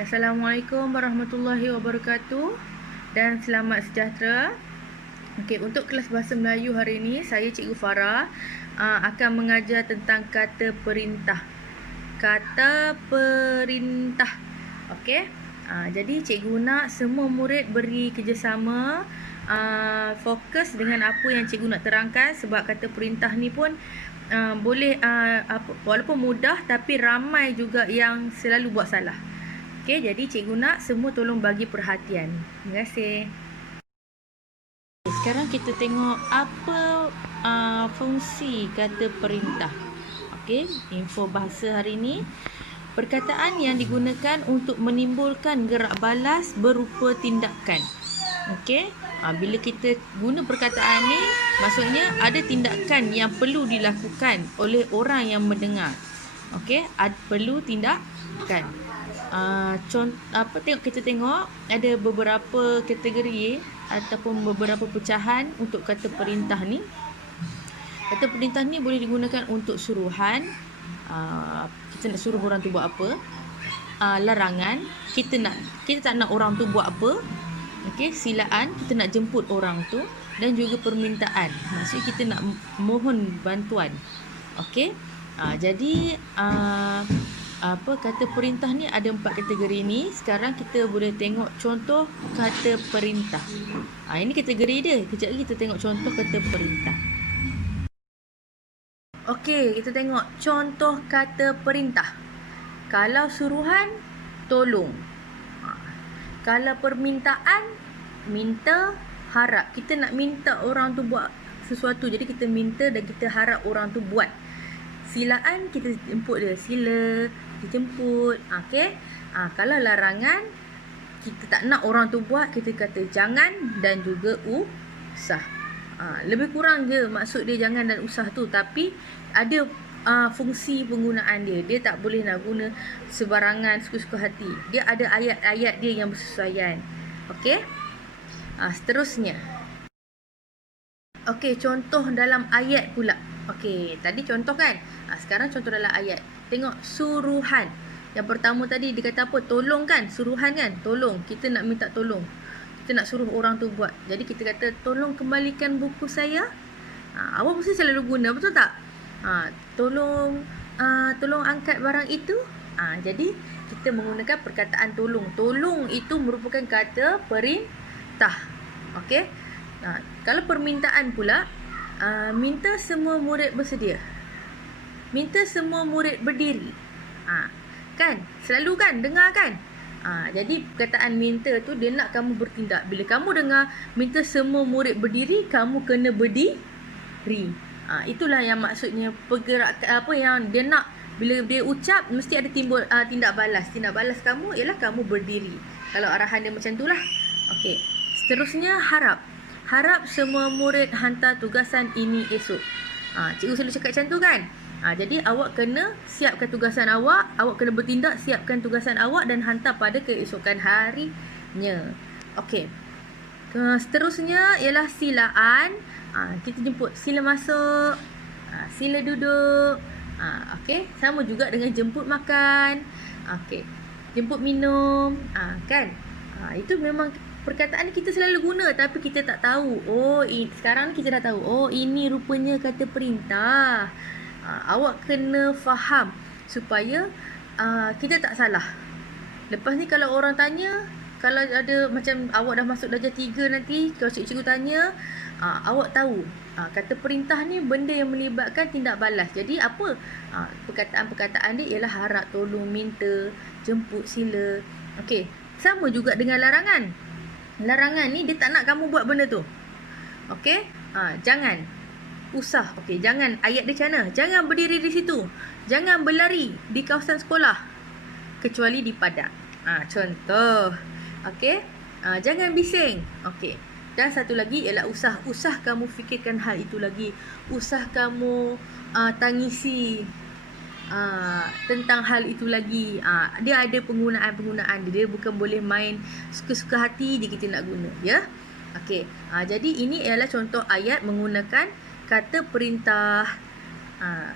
Assalamualaikum warahmatullahi wabarakatuh dan selamat sejahtera. Okey, untuk kelas Bahasa Melayu hari ini, saya Cikgu Farah akan mengajar tentang kata perintah. Kata perintah. Okey. Jadi cikgu nak semua murid beri kerjasama, fokus dengan apa yang cikgu nak terangkan, sebab kata perintah ni pun boleh walaupun mudah tapi ramai juga yang selalu buat salah. Okey, jadi cikgu nak semua tolong bagi perhatian. Terima kasih. Sekarang kita tengok apa fungsi kata perintah. Okey, info bahasa hari ini. Perkataan yang digunakan untuk menimbulkan gerak balas berupa tindakan. Okey, bila kita guna perkataan ni, maksudnya ada tindakan yang perlu dilakukan oleh orang yang mendengar. Okey, perlu tindakan. Kita tengok ada beberapa kategori ataupun beberapa pecahan untuk kata perintah ni. Kata perintah ni boleh digunakan untuk suruhan, kita nak suruh orang tu buat apa. Larangan, kita tak nak orang tu buat apa. Okey, silaan, kita nak jemput orang tu, dan juga permintaan, maksudnya kita nak mohon bantuan. Okey, jadi kata perintah ni ada 4 kategori ni. Sekarang kita boleh tengok contoh kata perintah. Ini kategori dia. Kejap lagi kita tengok contoh kata perintah. Okey, kita tengok contoh kata perintah. Kalau suruhan, tolong. Kalau permintaan, minta, harap. Kita nak minta orang tu buat sesuatu, jadi kita minta dan kita harap orang tu buat. Silaan, kita jemput dia, sila, dijemput. Okey. Kalau larangan, kita tak nak orang tu buat, kita kata jangan dan juga usah. Lebih kurang je maksud dia jangan dan usah tu, tapi ada fungsi penggunaan dia. Dia tak boleh nak guna sebarangan suka-suka hati. Dia ada ayat-ayat dia yang bersesuaian. Okey. Seterusnya. Okey, contoh dalam ayat pula. Okey, tadi contoh kan. Sekarang contoh dalam ayat. Tengok suruhan. Yang pertama tadi dia kata apa? Tolong kan? Suruhan kan? Tolong. Kita nak minta tolong. Kita nak suruh orang tu buat. Jadi kita kata, tolong kembalikan buku saya. Awak mesti selalu guna, betul tak? Tolong angkat barang itu. Jadi kita menggunakan perkataan tolong. Tolong itu merupakan kata perintah. Okey. Kalau permintaan pula, minta semua murid bersedia. Minta semua murid berdiri. Kan? Selalu kan? Dengar kan? Jadi perkataan minta tu dia nak kamu bertindak. Bila kamu dengar minta semua murid berdiri, kamu kena berdiri. Itulah yang maksudnya pergerakan apa yang dia nak. Bila dia ucap mesti ada timbul tindak balas. Tindak balas kamu ialah kamu berdiri. Kalau arahan dia macam itulah. Okey. Seterusnya harap. Harap semua murid hantar tugasan ini esok. Cikgu selalu cakap macam tu kan? Jadi awak kena siapkan tugasan awak, awak kena bertindak siapkan tugasan awak dan hantar pada keesokan harinya. Okey. Seterusnya ialah silaan. Kita jemput, sila masuk, sila duduk. Okey, sama juga dengan jemput makan. Okey. Jemput minum, kan? Itu memang perkataan kita selalu guna tapi kita tak tahu. Sekarang kita dah tahu. Ini rupanya kata perintah. Awak kena faham supaya kita tak salah. Lepas ni kalau orang tanya, kalau ada macam awak dah masuk darjah 3 nanti, kalau cikgu tanya, awak tahu kata perintah ni benda yang melibatkan tindak balas. Jadi apa perkataan-perkataan dia ialah harap, tolong, minta, jemput, sila. Okey, sama juga dengan larangan. Larangan ni dia tak nak kamu buat benda tu. Okey, jangan, usah. Okey, jangan, ayat dia macam mana? Jangan berdiri di situ. Jangan berlari di kawasan sekolah kecuali di padang. Contoh. Okey, jangan bising. Okey. Dan satu lagi ialah usah. Usah kamu fikirkan hal itu lagi. Usah kamu tangisi tentang hal itu lagi. Dia ada penggunaan-penggunaan dia. Dia bukan boleh main suka-suka hati je kita nak guna, ya. Okey. Jadi ini ialah contoh ayat menggunakan kata perintah.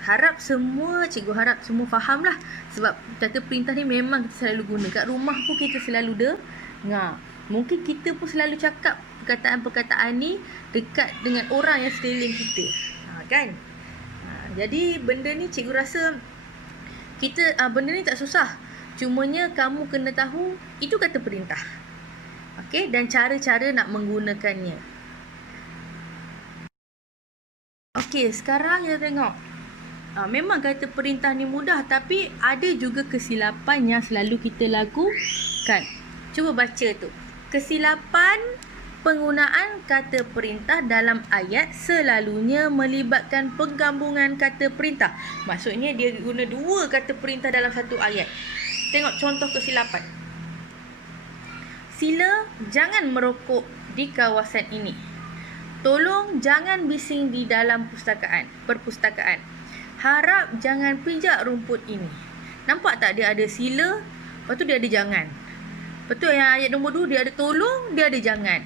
Harap cikgu harap semua faham lah. Sebab kata perintah ni memang kita selalu guna. Kat rumah pun kita selalu dengar. Mungkin kita pun selalu cakap perkataan-perkataan ni dekat dengan orang yang sekeliling kita. Kan? Jadi benda ni cikgu rasa benda ni tak susah. Cumanya kamu kena tahu itu kata perintah. Okey, dan cara-cara nak menggunakannya. Okey, sekarang kita tengok. Memang kata perintah ni mudah, tapi ada juga kesilapan yang selalu kita lakukan. Cuba baca tu. Kesilapan penggunaan kata perintah dalam ayat selalunya melibatkan penggabungan kata perintah. Maksudnya dia guna dua kata perintah dalam satu ayat. Tengok contoh kesilapan. Sila jangan merokok di kawasan ini. Tolong jangan bising di dalam perpustakaan. Harap jangan pijak rumput ini. Nampak tak dia ada sila, lepas tu dia ada jangan. Lepas tu yang ayat nombor 2 dia ada tolong, dia ada jangan.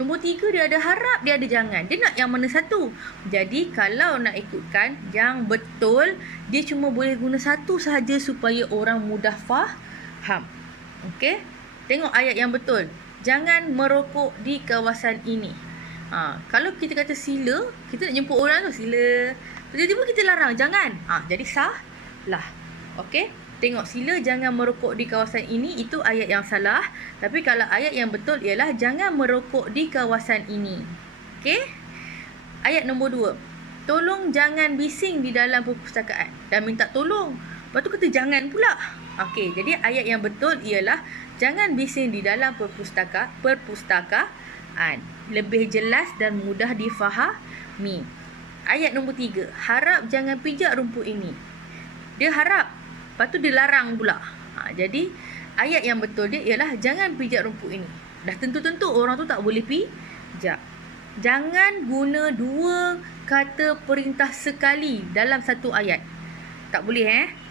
Nombor 3 dia ada harap, dia ada jangan. Dia nak yang mana satu? Jadi kalau nak ikutkan yang betul, dia cuma boleh guna satu sahaja supaya orang mudah faham. Okey? Tengok ayat yang betul. Jangan merokok di kawasan ini. Kalau kita kata sila, kita nak jemput orang tu sila. Tiba-tiba kita larang, jangan. Jadi salah. Okey? Tengok sila jangan merokok di kawasan ini, itu ayat yang salah. Tapi kalau ayat yang betul ialah jangan merokok di kawasan ini. Okey? Ayat nombor 2. Tolong jangan bising di dalam perpustakaan. Dan minta tolong. Lepas tu kata jangan pula. Okey, jadi ayat yang betul ialah jangan bising di dalam perpustakaan. Lebih jelas dan mudah difahami. Ayat nombor 3. Harap jangan pijak rumput ini. Dia harap. Lepas tu dia larang pula. Jadi ayat yang betul dia ialah jangan pijak rumput ini. Dah tentu-tentu orang tu tak boleh pijak. Jangan guna dua kata perintah sekali dalam satu ayat. Tak boleh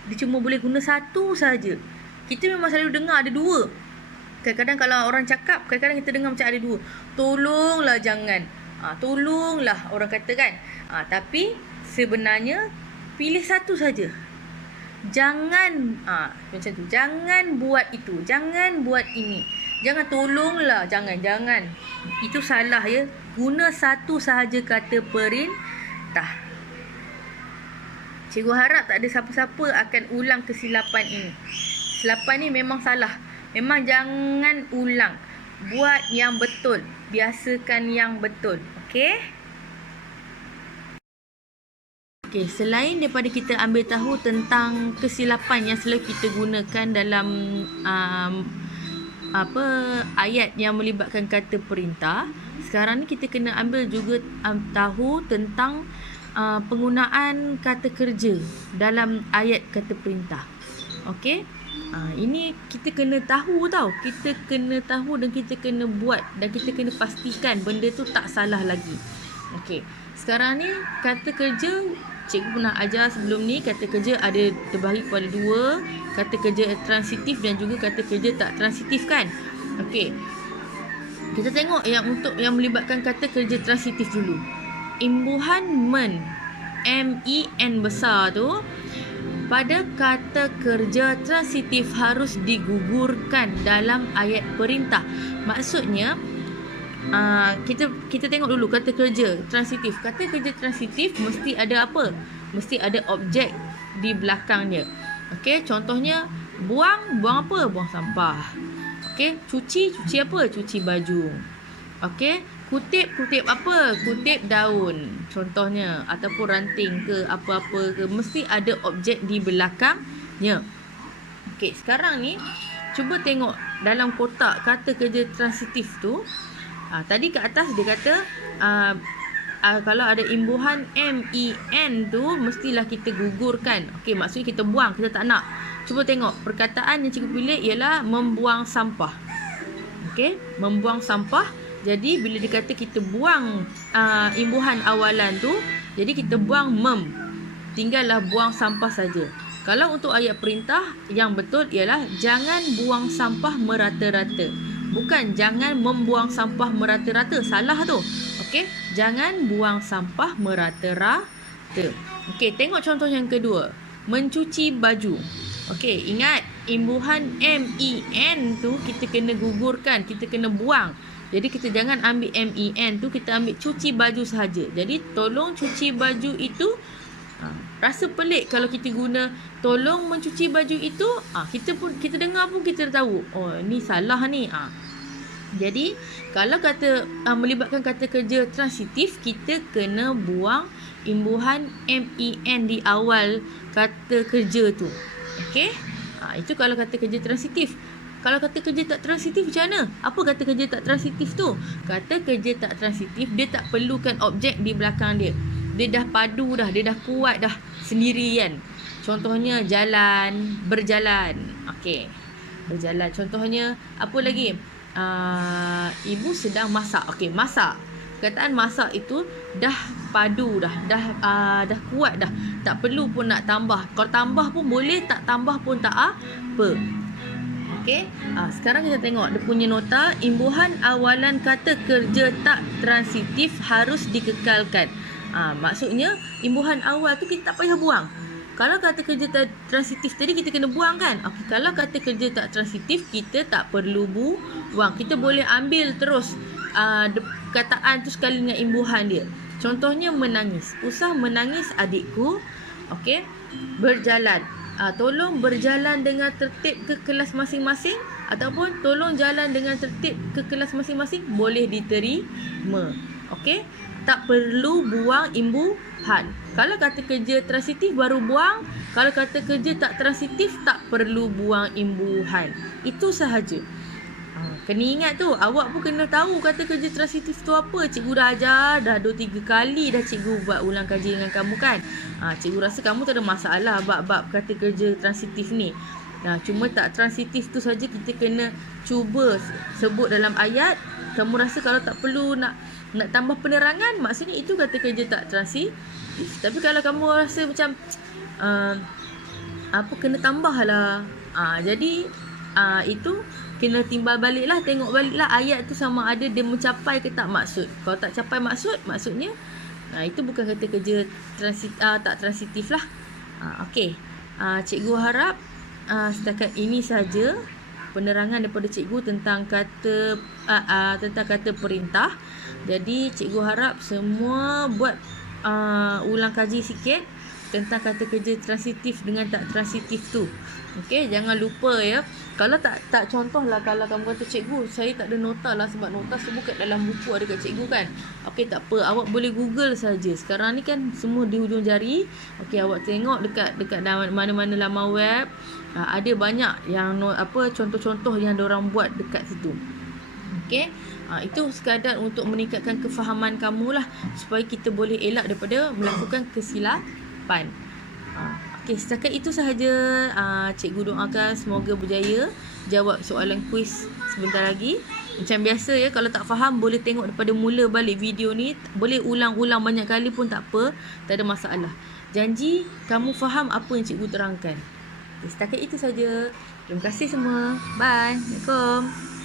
Dia cuma boleh guna satu saja. Kita memang selalu dengar ada dua. Kadang-kadang kalau orang cakap, kadang-kadang kita dengar macam ada dua. Tolonglah jangan. Tolonglah orang kata kan. Tapi sebenarnya pilih satu saja. Jangan macam tu. Jangan buat itu. Jangan buat ini. Jangan tolonglah. Jangan. Itu salah ya. Guna satu sahaja kata perintah. Cikgu harap tak ada siapa-siapa akan ulang kesilapan ini. Kesilapan ni memang salah. Memang jangan ulang. Buat yang betul. Biasakan yang betul. Okey? Okey, selain daripada kita ambil tahu tentang kesilapan yang selalu kita gunakan dalam ayat yang melibatkan kata perintah, sekarang ni kita kena ambil juga tahu tentang penggunaan kata kerja dalam ayat kata perintah. Okey? Ini kita kena tahu tau. Kita kena tahu dan kita kena buat dan kita kena pastikan benda tu tak salah lagi. Okey. Sekarang ni kata kerja cikgu pernah ajar sebelum ni, kata kerja ada terbahagi kepada dua, kata kerja transitif dan juga kata kerja tak transitif kan. Okey. Kita tengok yang untuk yang melibatkan kata kerja transitif dulu. Imbuhan men besar tu pada kata kerja transitif harus digugurkan dalam ayat perintah. Maksudnya kita tengok dulu kata kerja transitif. Kata kerja transitif mesti ada apa? Mesti ada objek di belakangnya. Okey, contohnya buang apa? Buang sampah. Okey, cuci apa? Cuci baju. Okey, kutip apa? Kutip daun contohnya, ataupun ranting ke apa-apa ke, mesti ada objek di belakangnya. Okey, sekarang ni cuba tengok dalam kotak kata kerja transitif tu. Tadi kat atas dia kata kalau ada imbuhan men tu mestilah kita gugurkan. Okey, maksudnya kita buang, kita tak nak. Cuba tengok perkataan yang cikgu pilih ialah membuang sampah. Okey, membuang sampah. Jadi bila dikata kita buang imbuhan awalan tu, jadi kita buang tinggallah buang sampah saja. Kalau untuk ayat perintah yang betul ialah jangan buang sampah merata-rata. Bukan jangan membuang sampah merata-rata. Salah tu. Okey, jangan buang sampah merata-rata. Okey, tengok contoh yang kedua. Mencuci baju. Okey, ingat imbuhan MEN tu kita kena gugurkan, kita kena buang. Jadi kita jangan ambil MEN tu, kita ambil cuci baju sahaja. Jadi tolong cuci baju itu. Rasa pelik kalau kita guna tolong mencuci baju itu, kita dengar pun kita tahu, oh ni salah ni. Jadi kalau kata melibatkan kata kerja transitif, kita kena buang imbuhan MEN di awal kata kerja tu. Okey? Itu kalau kata kerja transitif. Kalau kata kerja tak transitif macam mana? Apa kata kerja tak transitif tu? Kata kerja tak transitif, dia tak perlukan objek di belakang dia. Dia dah padu dah, dia dah kuat dah sendirian. Contohnya jalan, berjalan. Okey. Berjalan. Contohnya apa lagi? Ibu sedang masak. Okey, masak. Perkataan masak itu dah padu dah kuat dah. Tak perlu pun nak tambah. Kalau tambah pun boleh, tak tambah pun tak apa. Okey. Sekarang kita tengok dia punya nota. Imbuhan awalan kata kerja tak transitif harus dikekalkan. Maksudnya imbuhan awal tu kita tak payah buang. Kalau kata kerja transitif tadi kita kena buang kan? Okey, kalau kata kerja tak transitif kita tak perlu buang. Kita boleh ambil terus perkataan tu sekali dengan imbuhan dia. Contohnya menangis. Usah menangis adikku. Okey. Berjalan. Tolong berjalan dengan tertib ke kelas masing-masing, ataupun tolong jalan dengan tertib ke kelas masing-masing, boleh diterima. Okey. Tak perlu buang imbuhan. Kalau kata kerja transitif baru buang. Kalau kata kerja tak transitif tak perlu buang imbuhan. Itu sahaja. Kena ingat tu. Awak pun kena tahu kata kerja transitif tu apa. Cikgu dah ajar dah 2-3 kali dah cikgu buat ulang kaji dengan kamu kan. Cikgu rasa kamu tak ada masalah bab-bab kata kerja transitif ni. Cuma tak transitif tu saja kita kena cuba sebut dalam ayat. Kamu rasa kalau tak perlu nak tambah penerangan, maksudnya itu kata kerja tak transitif. Tapi kalau kamu rasa macam kena tambah lah. Jadi itu kena timbal balik lah, tengok balik lah ayat tu sama ada dia mencapai ke tak maksud. Kalau tak capai maksud, maksudnya itu bukan kata kerja tak transitif lah. Okey. Cikgu harap setakat ini saja penerangan daripada cikgu tentang kata perintah. Jadi cikgu harap semua buat ulang kaji sikit tentang kata kerja transitif dengan tak transitif tu. Okey, jangan lupa ya. Kalau tak contohlah, kalau kamu kata cikgu saya tak ada nota lah, sebab nota semua kat dalam buku ada kat cikgu kan. Okey, tak apa, awak boleh Google saja. Sekarang ni kan semua di hujung jari. Okey, awak tengok dekat mana-mana laman web, ada banyak yang contoh-contoh yang diorang buat dekat situ. Okey. Itu sekadar untuk meningkatkan kefahaman kamu lah, supaya kita boleh elak daripada melakukan kesilapan. Okey, setakat itu sahaja. Cikgu doakan semoga berjaya jawab soalan kuis sebentar lagi. Macam biasa ya, kalau tak faham boleh tengok daripada mula balik video ni. Boleh ulang-ulang banyak kali pun tak apa, tak ada masalah. Janji kamu faham apa yang cikgu terangkan. Setakat itu saja. Terima kasih semua. Bye. Assalamualaikum.